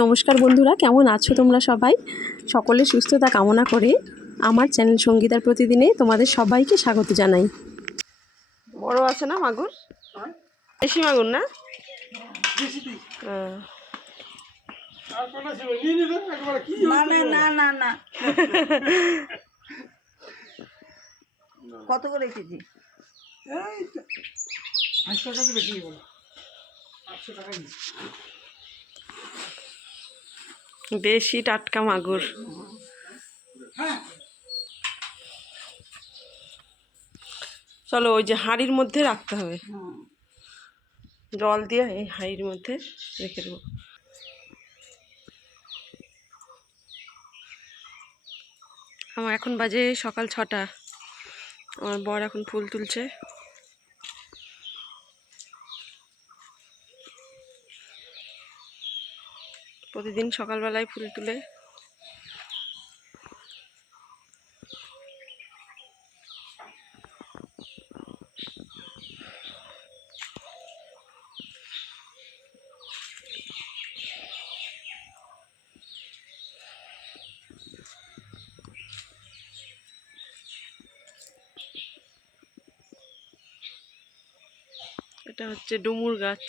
নমস্কার বন্ধুরা, কেমন আছো তোমরা সবাই? সকলের সুস্থতা কামনা করে আমার চ্যানেল সঙ্গীতার প্রতিদিনে তোমাদের সবাইকে স্বাগত জানাই। বড় আছে না মাগুর? দেশি মাগুর না? কত করে কেজি? দেশি টাটকা মাগুর। চলো, ওই যে হাঁড়ির মধ্যে রাখতে হবে, জল দিয়ে এই হাঁড়ির মধ্যে রেখে দেবো। আমার এখন বাজে সকাল 6টা। আমার বর এখন ফুল তুলছে। প্রতিদিন সকালবেলায় ফুল তুলে। এটা হচ্ছে ডুমুর গাছ।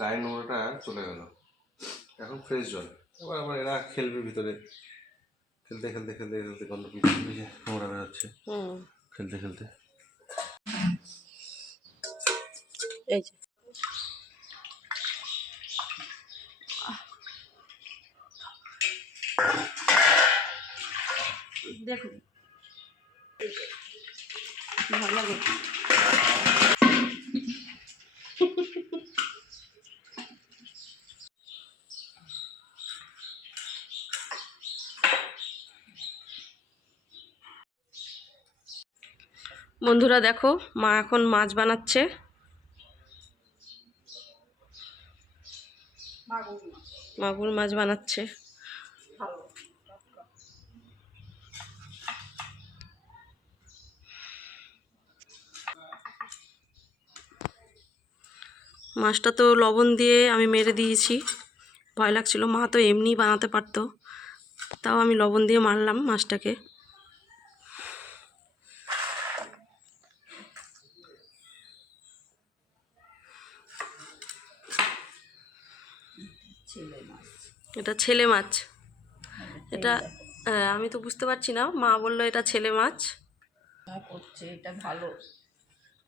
গায়ে নোংরাটা চলে গেল, এখন ফ্রেশ জল। এবার আবার এরা খেলবে ভিতরে, খেলতে খেলতে খেলতে খেলতে গন্ধ পিছিয়ে নোংরা বেরোচ্ছে খেলতে খেলতে। এই যে দেখুন, ভালো লাগে। বন্ধুরা দেখো, মা এখন মাছ বানাচ্ছে। মাগুর মাছ বানাচ্ছে। মাছটা তো লবণ দিয়ে আমি মেরে দিয়েছি, ভয় লাগছিল। মা তো এমনি বানাতে পারতো, তাও আমি লবণ দিয়ে মারলাম মাছটাকে। এটা ছেলে মাছ। এটা আমি তো বুঝতে পারছি না, মা বললো এটা ছেলে মাছ। করছে এটা ভালো,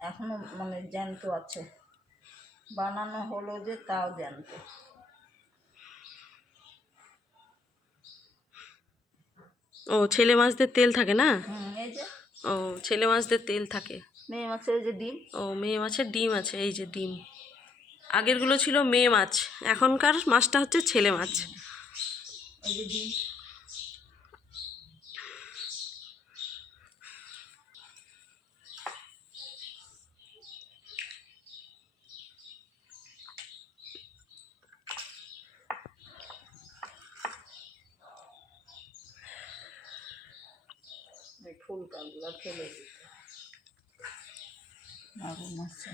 এখনো মানে জ্যান্ত আছে, বানানো হলো যে তাও জ্যান্ত। ও, ছেলে মাছদের তেল থাকে না? এই যে ও, ছেলে মাছদের তেল থাকে। মেয়ে মাছের যে ডিম, ও, মেয়ে মাছের ডিম আছে। এই যে ডিম, আগেরগুলো ছিল মেয়ে মাছ, এখনকার মাছটা হচ্ছে ছেলে মাছ। এই যে ডিম। ফুলকাগুলো ফেলে দিতে, মাগুর মাছে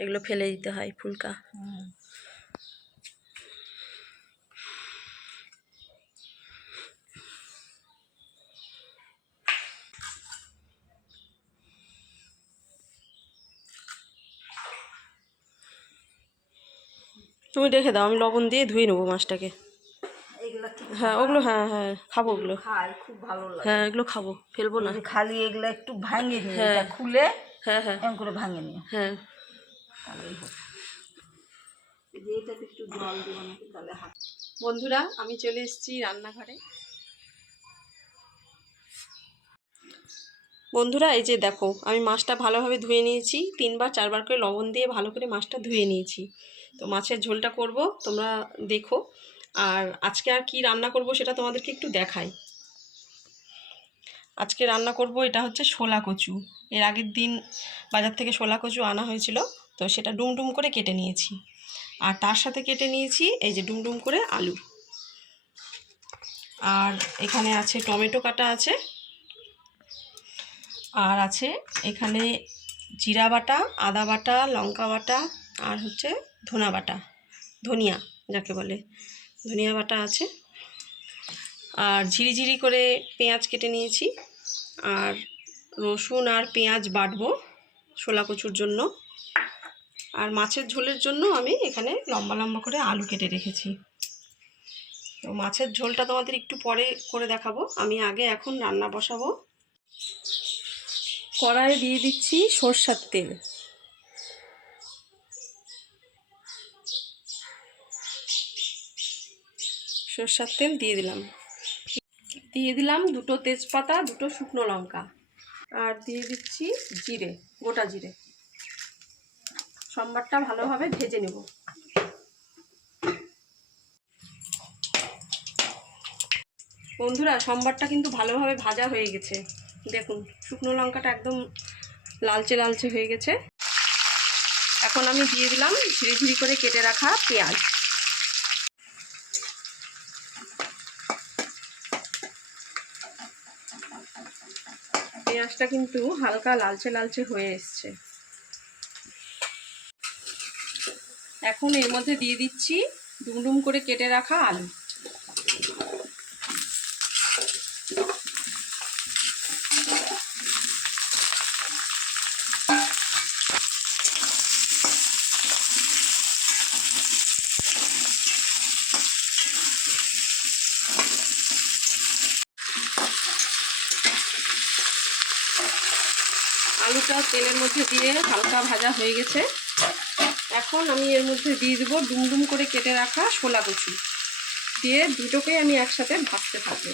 এগুলো ফেলে দিতে হয়, ফুলকা। তুমি রেখে দাও, আমি লবণ দিয়ে ধুয়ে নেবো মাছটাকে। এগুলা ঠিক। হ্যাঁ, ওগুলো হ্যাঁ হ্যাঁ খাবো, ওগুলো খাই, খুব ভালো লাগে। হ্যাঁ, এগুলো খাবো, ফেলবো না। খালি এগুলা একটু ভাঙে নিয়ে, হ্যাঁ এটা খুলে হ্যাঁ হ্যাঁ এমন করে ভাঙে নিয়ে, হ্যাঁ। তাহলেই হবে। যে এটাতে একটু জল দেবো নাকি, তাহলে হাত। বন্ধুরা, আমি চলে এসেছি রান্নাঘরে। বন্ধুরা, এই যে দেখো, আমি মাছটা ভালোভাবে ধুয়ে নিয়েছি, 3-4বার করে লবণ দিয়ে ভালো করে মাছটা ধুয়ে নিয়েছি। তো মাছের ঝোলটা করব, তোমরা দেখো। আর আজকে আর কি রান্না করব সেটা তোমাদেরকে একটু দেখাই। আজকে রান্না করব, এটা হচ্ছে শোলা কচু। এর আগের দিন বাজার থেকে শোলা কচু আনা হয়েছিল, তো সেটা ডুমডুম করে কেটে নিয়েছি। আর তার সাথে কেটে নিয়েছি এই যে ডুমডুম করে আলু। আর এখানে আছে টমেটো কাটা আছে, আর আছে এখানে জিরা বাটা, আদা বাটা, লঙ্কা বাটা, আর হচ্ছে ধনিয়া যাকে বলে, ধনিয়া বাটা আছে। আর ঝিরিঝিরি করে পেঁয়াজ কেটে নিয়েছি। আর রসুন আর পেঁয়াজ বাটবো শোলা কচুর জন্য। আর মাছের ঝোলের জন্য আমি এখানে লম্বা লম্বা করে আলু কেটে রেখেছি। তো মাছের ঝোলটা তোমাদের একটু পরে করে দেখাবো, আমি আগে এখন রান্না বসাবো। কড়াইয়ে দিয়ে দিচ্ছি সরষের তেল। সরষের তেল দিয়ে দিলাম দুটো তেজপাতা, দুটো শুকনো লঙ্কা, আর দিয়ে দিচ্ছি জিরে, গোটা জিরে। সম্বারটা ভালোভাবে ভেজে নেব। বন্ধুরা, সম্বারটা কিন্তু ভালোভাবে ভাজা হয়ে গেছে। দেখুন শুকনো লঙ্কাটা একদম লালচে লালচে হয়ে গেছে। এখন আমি দিয়ে দিলাম ঝিরিঝিরি করে কেটে রাখা পেঁয়াজ। পেঁয়াজটা কিন্তু হালকা লালচে লালচে হয়ে এসছে। এখন এর মধ্যে দিয়ে দিচ্ছি ডুমডুম করে কেটে রাখা আলু। আলুটা তেলের মধ্যে দিয়ে হালকা ভাজা হয়ে গেছে। এখন আমি এর মধ্যে দিয়ে দেবো ডুমডুম করে কেটে রাখা শোলা কচু, দিয়ে দুটোকে আমি একসাথে ভাজতে থাকবো।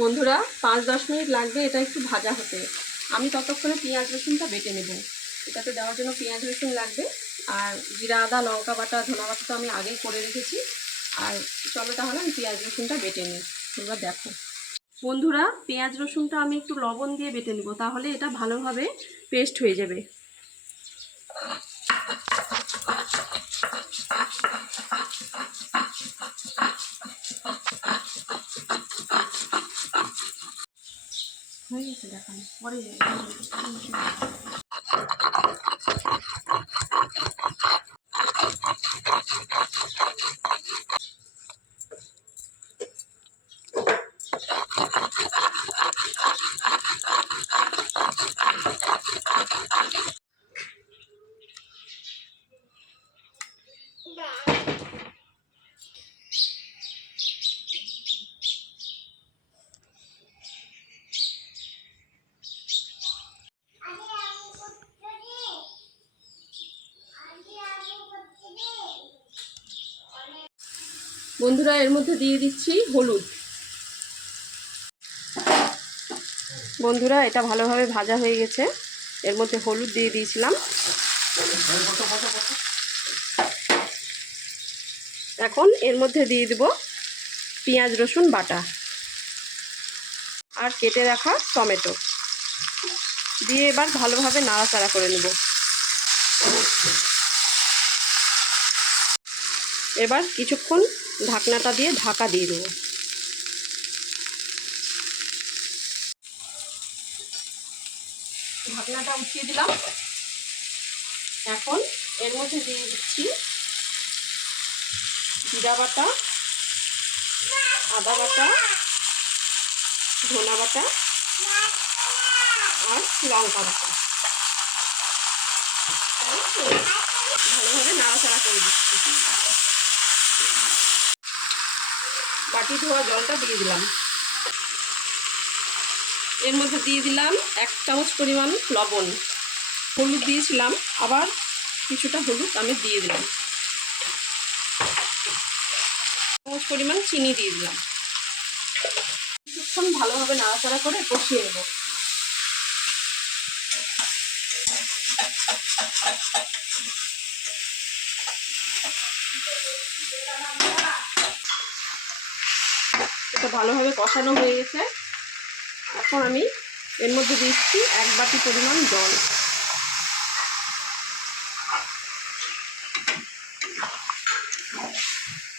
বন্ধুরা, 5-10 মিনিট লাগবে এটা একটু ভাজা হতে। আমি ততক্ষণে পেঁয়াজ রসুনটা বেটে নেব। এটাতে দেওয়ার জন্য পেঁয়াজ রসুন লাগবে। আর জিরা, আদা, লঙ্কা বাটা, ধনা বাটা তো আমি আগেই করে রেখেছি। আর চলো তাহলে আমি পেঁয়াজ রসুনটা বেটে নিই। তোমরা দেখো বন্ধুরা, পেঁয়াজ রসুনটা আমি একটু লবণ দিয়ে বেটে নেব, তাহলে এটা ভালোভাবে পেস্ট হয়ে যাবে। হয়ে গেছে, দেখান পরে বন্ধুরা, এর মধ্যে দিয়ে দিচ্ছি হলুদ। বন্ধুরা, এটা ভালোভাবে ভাজা হয়ে গেছে। এর মধ্যে হলুদ দিয়ে দিয়েছিলাম। এখন এর মধ্যে দিয়ে দেব পেঁয়াজ রসুন বাটা আর কেটে রাখা টমেটো দিয়ে এবার ভালোভাবে নাড়াচাড়া করে নেব। এবার কিছুক্ষণ ঢাকনাটা দিয়ে ঢাকা দিয়ে দেবো। ঢাকনাটা উঠিয়ে দিলাম। এখন এর মধ্যে দিয়ে দিচ্ছি জিরা বাটা, আদা বাটা, ধনা বাটা আর লঙ্কা বাটা। ভালোভাবে নাড়াচাড়া করে দিচ্ছি। বাটি ধোয়া জলটা দিয়ে দিলাম। এর মধ্যে দিয়ে দিলাম 1 চামচ পরিমাণ লবণ। হলুদ দিয়েছিলাম, আবার কিছুটা হলুদ আমি দিয়ে দিলাম। 1 চামচ পরিমাণ চিনি দিয়ে দিলাম। কিছুক্ষণ ভালোভাবে নাড়াচাড়া করে কষিয়ে নেব। এটা ভালোভাবে কষানো হয়ে গেছে। এখন আমি এর মধ্যে দিচ্ছি 1 বাটি পরিমাণ জল।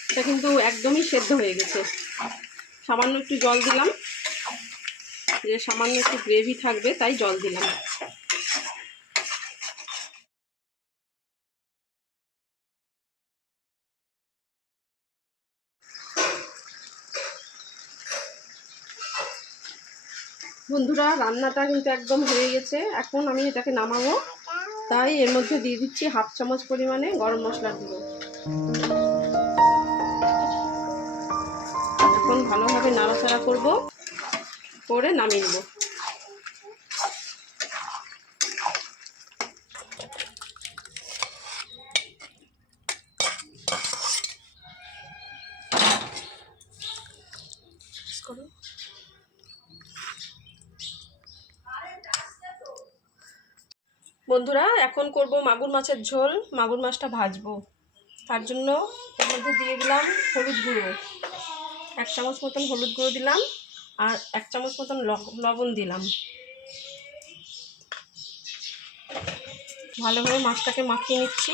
এটা কিন্তু একদমই সেদ্ধ হয়ে গেছে। সামান্য একটু জল দিলাম, যে সামান্য একটু গ্রেভি থাকবে তাই জল দিলাম। বন্ধুরা, রান্নাটা কিন্তু একদম হয়ে গেছে। এখন আমি এটাকে নামাবো, তাই এর মধ্যে দিয়ে দিচ্ছি 1/2 চামচ পরিমাণে গরম মশলার গুঁড়ো। এখন ভালোভাবে নাড়াচাড়া করব, করে নামিয়ে নেব। বন্ধুরা, এখন করব মাগুর মাছের ঝোল। মাগুর মাছটা ভাজবো, তার জন্য এর মধ্যে দিয়ে দিলাম হলুদ গুঁড়ো। 1 চামচ মতন হলুদ গুঁড়ো দিলাম, আর 1 চামচ মতন লবণ দিলাম। ভালোভাবে মাছটাকে মাখিয়ে নিচ্ছি।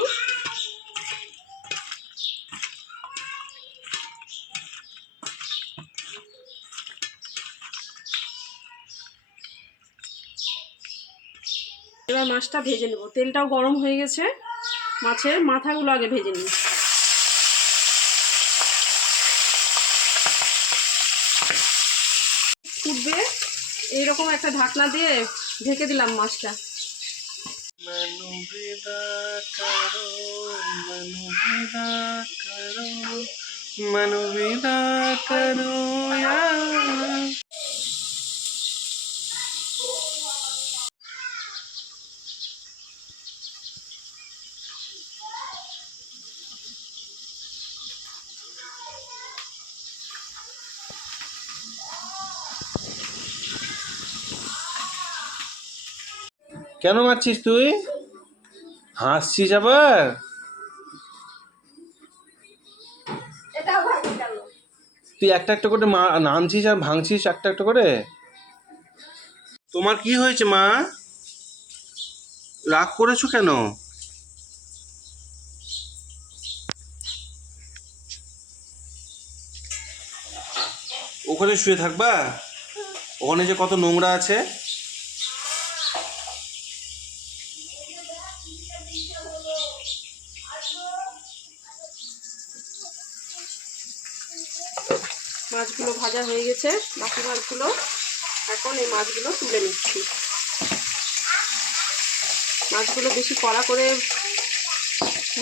এবার মাছটা ভেজে নেব। তেলটাও গরম হয়ে গেছে, মাছের মাথাগুলো আগে ভেজে নিই। ফুটবে, এইরকম একটা ঢাকনা দিয়ে ঢেকে দিলাম মাছটা। কেন মারছিস তুই? হাসছিস আবার? তুই একটা একটা করে নামছিস আর ভাঙছিস একটা একটা করে। তোমার কি হয়েছে মা? রাগ করেছো কেন? ওখানে শুয়ে থাকবা? ওখানে যে কত নোংরা আছে। মাছগুলো ভাজা হয়ে গেছে, বাকি মাছগুলো। এখন এই মাছগুলো তুলে নিচ্ছি। মাছগুলো বেশি কড়া করে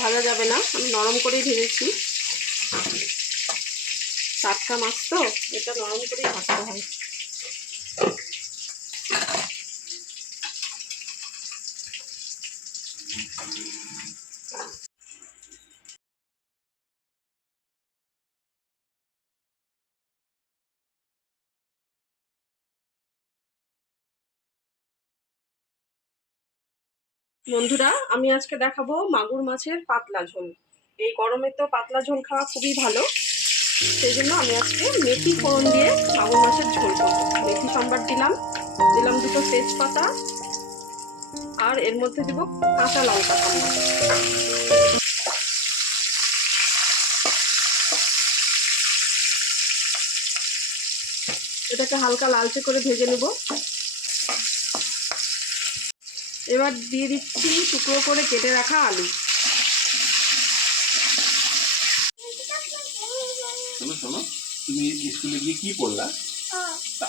ভাজা যাবে না, আমি নরম করেই ভেজেছি। টাটকা মাছ তো, এটা নরম করেই ভাজতে হয়। বন্ধুরা, আমি আজকে দেখাবো মাগুর মাছের পাতলা ঝোল। এই গরমে তো পাতলা ঝোল খাওয়া খুবই ভালো, সেই জন্য আমি আজকে মেথি ফোড়ন দিয়ে মাগুর মাছের ঝোল করবো। মেথি সম্বার দিলাম, দিলাম 2টো তেজপাতা, আর এর মধ্যে দিব কাঁচা লঙ্কা সম্বার। এটাকে হালকা লালচে করে ভেজে নেব। এবার দিয়ে দিচ্ছি টুকরো করে কেটে রাখা আলু। শোনো শোনো, তুমি স্কুলে গিয়ে কি পড়লা?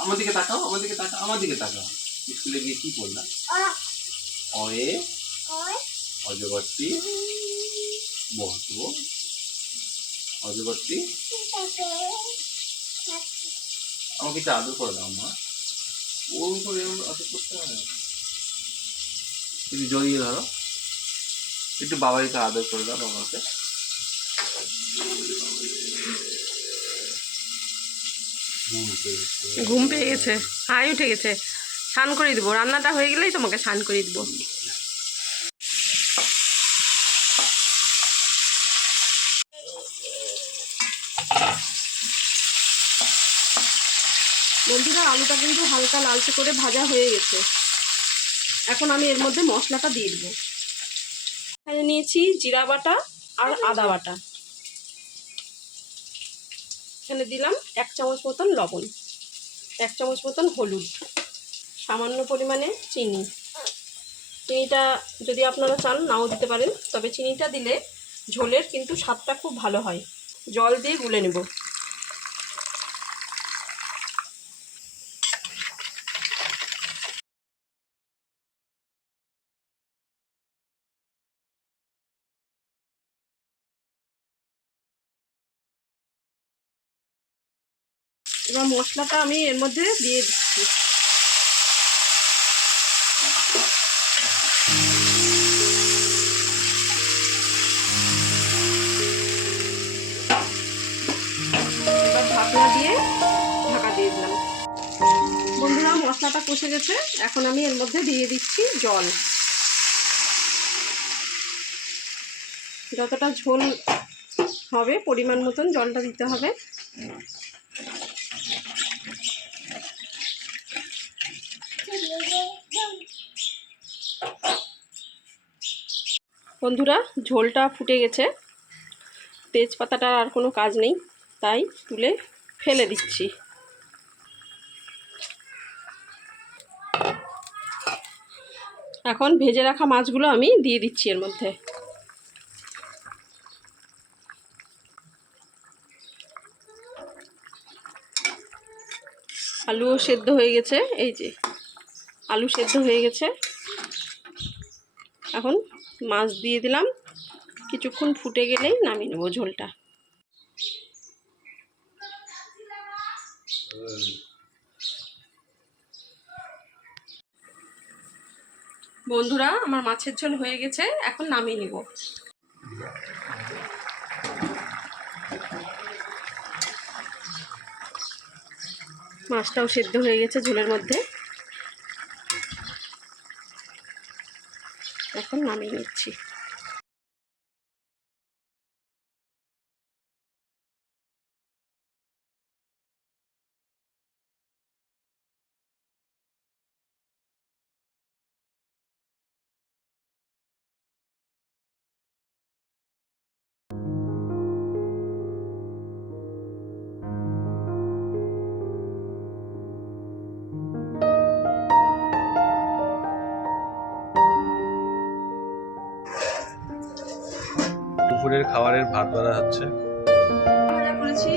আমার দিকে তাকাও, আমার দিকে তাকাও, আমার দিকে তাকাও। স্কুলে গিয়ে কি পড়লা? অয়ে অজগরটি বসবো, অজগরটি আমাকে একটু আদর করে দাও মা। ওর উপরে আদর করতে হবে, একটু জড়িয়ে ধরো, একটু বাবাইকে আদর করে দাও বাবাকে। ঘুম পেয়ে গেছে, হাই উঠে গেছে। স্নান করে দিব, রান্নাটা হয়ে গেলেই তোমাকে স্নান করে দিব। বন্ধুরা, আলুটা কিন্তু হালকা লালচে করে ভাজা হয়ে গেছে। এখন আমি এর মধ্যে মশলাটা দিয়ে দেবো। এখানে নিয়েছি জিরা বাটা আর আদা বাটা। এখানে দিলাম 1 চামচ মতন লবণ, 1 চামচ মতন হলুদ, সামান্য পরিমাণে চিনি। চিনিটা যদি আপনারা চান নাও দিতে পারেন, তবে চিনিটা দিলে ঝোলের কিন্তু স্বাদটা খুব ভালো হয়। জল দিয়ে গুলে নেব। এবার মশলাটা আমি এর মধ্যে দিয়ে দিচ্ছি। এবার ঢাকনা দিয়ে ঢাকা দিয়ে দিলাম। বন্ধুরা, মশলাটা কষে গেছে। এখন আমি এর মধ্যে দিয়ে দিচ্ছি জল। যতটা ঝোল হবে পরিমাণ মতন জলটা দিতে হবে। বন্ধুরা, ঝোলটা ফুটে গেছে। তেজপাতাটার আর কোনো কাজ নেই, তাই তুলে ফেলে দিচ্ছি। এখন ভেজে রাখা মাছগুলো আমি দিয়ে দিচ্ছি এর মধ্যে। আলুও সেদ্ধ হয়ে গেছে, এই যে আলু সেদ্ধ হয়ে গেছে। এখন মাছ দিয়ে দিলাম, কিছুক্ষণ ফুটে গেলেই নামিয়ে নেব ঝোলটা। বন্ধুরা, আমার মাছের ঝোল হয়ে গেছে, এখন নামিয়ে নিব। মাছটাও সেদ্ধ হয়ে গেছে ঝোলের মধ্যে, এখন নামিয়ে নিচ্ছি। দুপুরের খাবারের ভাত বাড়া হচ্ছে। ভাজা করেছি,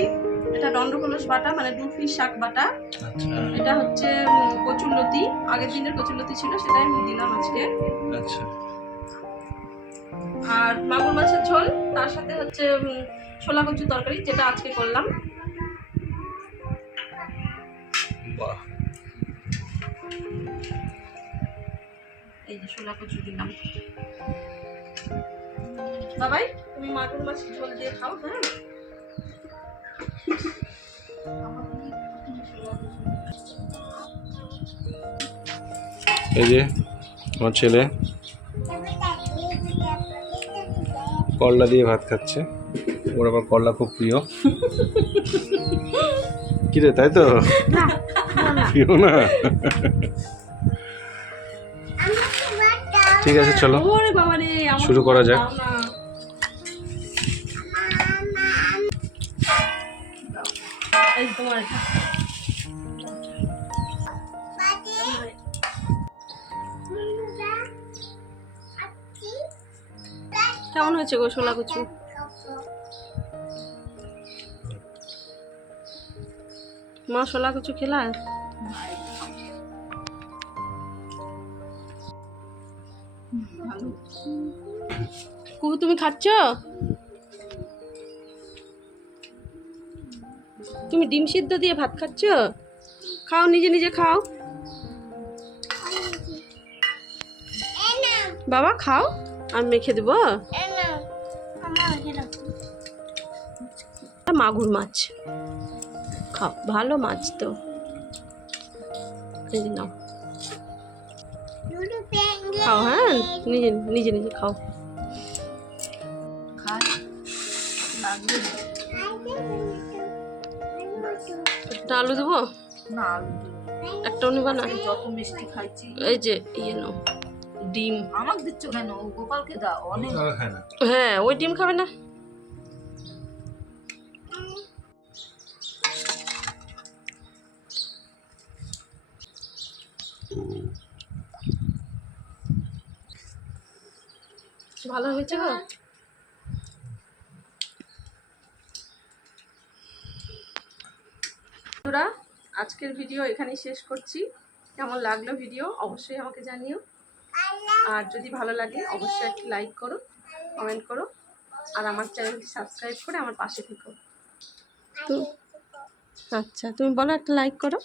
এটা দণ্ডকলস বাটা, মানে 2 পিস শাক বাটা। আচ্ছা এটা হচ্ছে কচুরলতি, আগের দিনের কচুরলতি ছিল, সেটাই আমি দিলাম আজকে। আচ্ছা। আর মাগুর মাছের ঝোল, তার সাথে হচ্ছে ছোলা কচু তরকারি, যেটা আজকে করলাম। বাহ, এই যে ছোলা কচু দিলাম। বাবাই, তুমি মাগুর মাছের ঝোল দিয়ে খাও। হ্যাঁ, এই যে আমার ছেলে করলা দিয়ে ভাত খাচ্ছে। ওর আবার করলা খুব প্রিয়। কি রে, তাই তো? প্রিয় না? ঠিক আছে, চলো ওরে বাবা রে, শুরু করা যাক। দাও না। এই তোমার এটা। কেমন হয়েছে গো ছোলা কচু? মা ছোলা কচু খেলা? কুকু, তুমি খাচ্ছ? তুমি ডিম সিদ্ধ দিয়ে ভাত খাচ্ছ? খাও, নিজে নিজে খাও বাবা, খাও, আমি মেখে দেবো। মাগুর মাছ খাও, ভালো মাছ তো। এই যে নাও, খাও, হ্যাঁ নিজে নিজে নিজে খাও। খাই লাগবে একটা আলু দেবো, না, আলু দিও না। একটাও নেবা না? যত মিষ্টি খাইছি। এই যে ইয়ে নাও, ডিম। আমাকে দিচ্ছ কেন? ও গোপালকে দাও, অনেক। খায় না। হ্যাঁ, ওই ডিম খাবে না? ভালো হয়েছে গো। বন্ধুরা, আজকের ভিডিও এখানেই শেষ করছি। কেমন লাগলো ভিডিও অবশ্যই আমাকে জানিও। আর যদি ভালো লাগে অবশ্যই একটি লাইক করো, কমেন্ট করো, আর আমার চ্যানেলটি সাবস্ক্রাইব করে আমার পাশে থেকো। তো আচ্ছা, তুমি বলো, একটা লাইক করো।